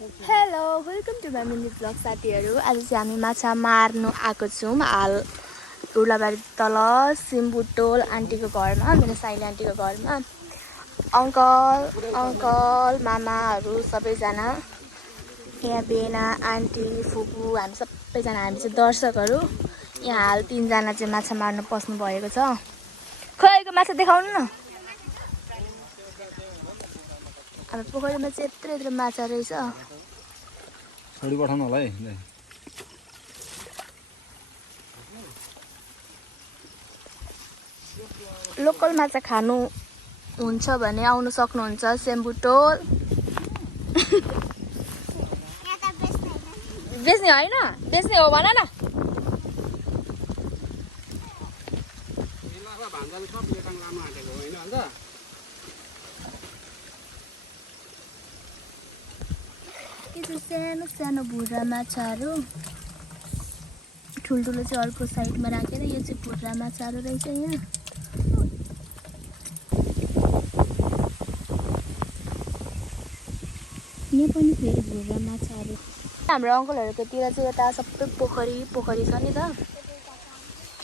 Hello welcome to my mini blog साथीहरू। आज चाहिँ हामी माछा मार्नु आएको छौँ हाल उर्लाबारी तल सिम्बुटोल आन्टीको घरमा, मेरो साइली आन्टीको घरमा। अङ्कल मामाहरू सबैजना यहाँ, बेना आन्टी फुपू हामी सबैजना, हामी चाहिँ दर्शकहरू यहाँ हाल 3 जना चाहिँ माछा मार्नु पस्नु भएको छ। खोइको माछा देखाउनु न। अब पोखरीमा चाहिँ यत्रो यत्रो माछा रहेछ। छोडी पठाउनु होला है। लोकल माछा खानु हुन्छ भने आउनु सक्नुहुन्छ सेम्बुटोल। बेच्ने होइन, बेच्ने हो भन न। सानो सानो भुरा माछाहरू, ठुल्ठुलो चाहिँ अर्को साइडमा राखेर, यो चाहिँ भुरा माछाहरू रहेछ। यहाँ पनि फेरि भुरा माछाहरू। हाम्रो अङ्कलहरूकोतिर चाहिँ यता सबै पोखरी छ नि त।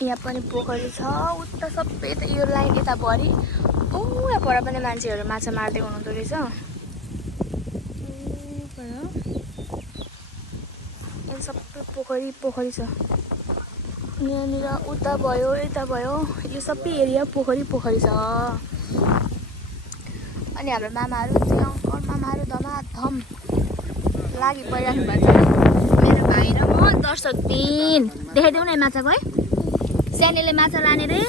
यहाँ पनि पोखरी छ, उता सबै त यो लाइन यताभरि यहाँ पर पनि मान्छेहरू माछा मार्दै हुनुहुँदो रहेछ। सबै पोखरी छ यहाँनिर, उता भयो यता भयो, यो सबै एरिया पोखरी छ। अनि हाम्रो मामाहरू चाहिँ अङ्कल मामाहरू धमाधम लागि परिराख्नु भएको छ। मेरो भाइ र म दर्शक 3 देखाइदेऊ न माछाको है। सानीले माछा लाने रे।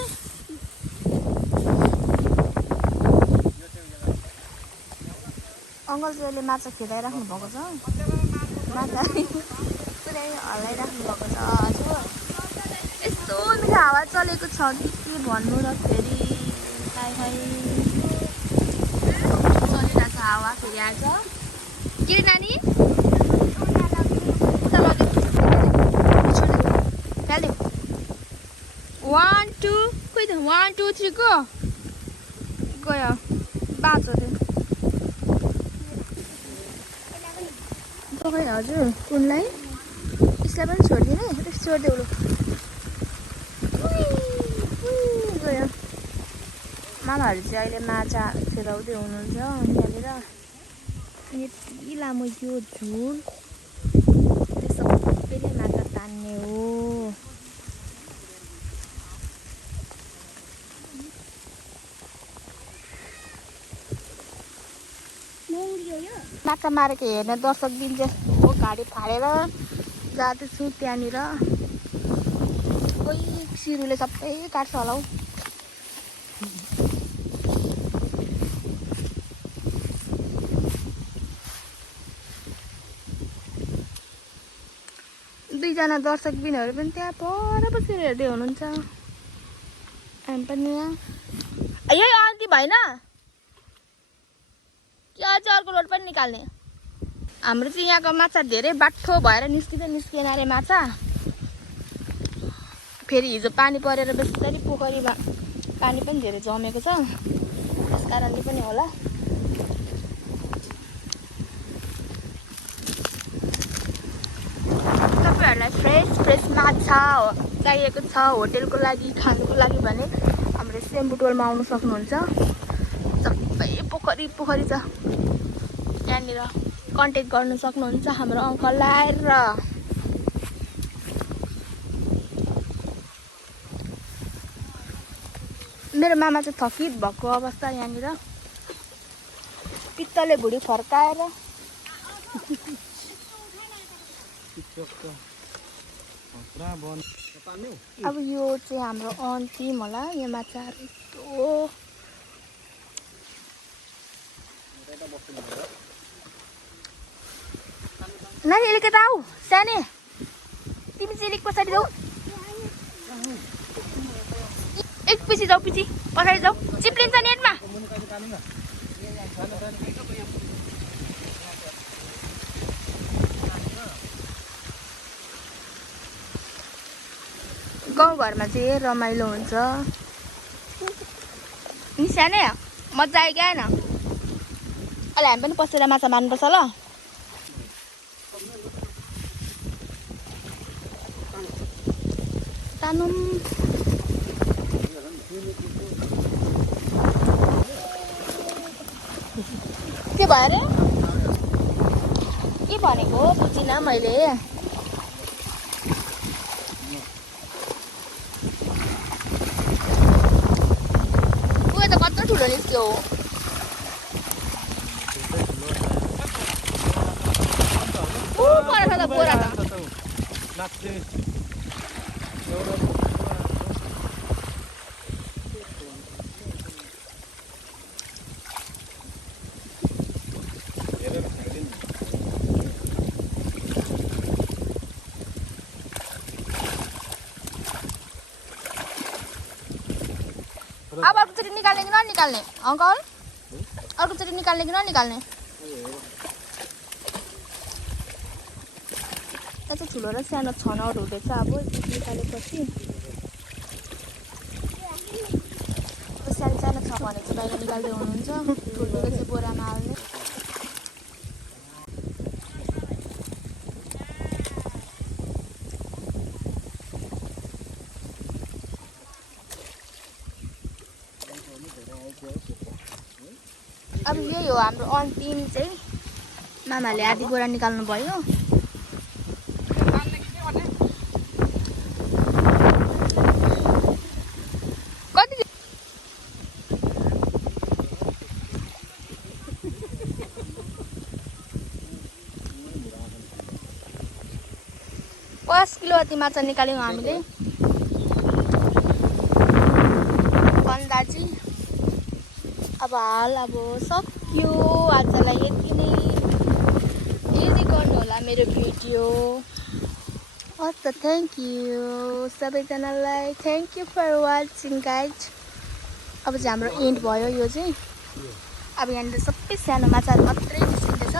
अङ्कल चाहिँ माछा खेलाइराख्नु भएको छ, माछा पुरै हल्लाइराख्नु भएको छ। हजुर यस्तो मिठो हावा चलेको छ कि के भन्नु र फेरि। चलिरहेको छ हावा, फेरि आएको छ। के रे नानी? उता लग्यो 1 2 खोइ त 1 2 3 गयो बाँचो त्यो। पकाइ हजुर कुनलाई यसलाई पनि छोडिदिने, छोडिदेऊ लु। गयो। मामाहरू चाहिँ अहिले माछा खेलाउँदै हुनुहुन्छ यहाँनिर। यति लामो यो झुल सबैले माछा तान्ने हो। माछा मारेको हेर्ने दर्शक दिन चाहिँ गाडी फालेर जाँदैछु त्यहाँनिर। कोही सिरुले सबै काट्छ होला हौ। दुईजना दर्शक बिनहरू पनि त्यहाँ पर बसेर हेर्दै हुनुहुन्छ। हामी पनि यहाँ यही अन्ती भएन कि अझ अर्को लोड पनि निकाल्ने। हाम्रो चाहिँ यहाँको माछा धेरै बाठो भएर निस्किएन अरे माछा। फेरि हिजो पानी परेर बेसी पोखरीमा पानी पनि धेरै जमेको छ, त्यस कारणले पनि होला। तपाईँहरूलाई फ्रेस माछा चाहिएको छ होटेलको लागि, खानुको लागि भने हाम्रो सेम्बुटोलमा आउनु सक्नुहुन्छ। सबै पोखरी छ यहाँनिर। कन्ट्याक्ट गर्नु सक्नुहुन्छ हाम्रो अङ्कललाई। र मेरो मामा चाहिँ थकित भएको अवस्था यहाँनिर, पित्तले भुँडी फर्काएर। अब यो चाहिँ हाम्रो अन्तिम होला। यहाँ माछाहरू यस्तो नानी अलिक यता आऊ। साने तिमी चाहिँ अलिक पछाडि जाऊ, एक पछि जाऊ, पछि पछाडि जाऊ, चिप्लिन्छ नेटमा। गाउँघरमा चाहिँ रमाइलो हुन्छ नि। साने मजा आयो क्या होइन? अहिले हामी पनि पसेर माछा मार्नुपर्छ ल। तानुम के भयो रे के भनेको बुझिनँ मैले उयो त कत्रो ठुलो निस्क्यो पर छ त बोरा त अब अर्कोचोटि निकाल्ने कि ननिकाल्ने अङ्कल अर्कोचोटि निकाल्ने कि ननिकाल्ने त्यो चाहिँ ठुलो र सानो छनौट हुँदैछ अब निकालेपछि सानो सानो छ भने चाहिँ बाहिर निकाल्दै हुनुहुन्छ ठुलो चाहिँ बोरामा हाल्ने अब यही हो हाम्रो अन्तिम चाहिँ मामाले आधी बोरा निकाल्नु भयो कति 5 किलो अति माछा निकाल्यौँ हामीले अन्दाजी अब हाल अब सक्यो आजलाई यति नै यदि गर्नु होला मेरो भिडियो हस् त थ्याङ्क यू सबैजनालाई thank you for watching guys अब चाहिँ हाम्रो एन्ड भयो यो चाहिँ अब यहाँनिर सबै सानो माछाहरू मात्रै निस्किँदैछ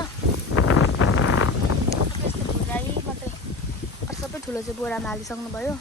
सबै ठुलो चाहिँ बोरामा हालिसक्नु भयो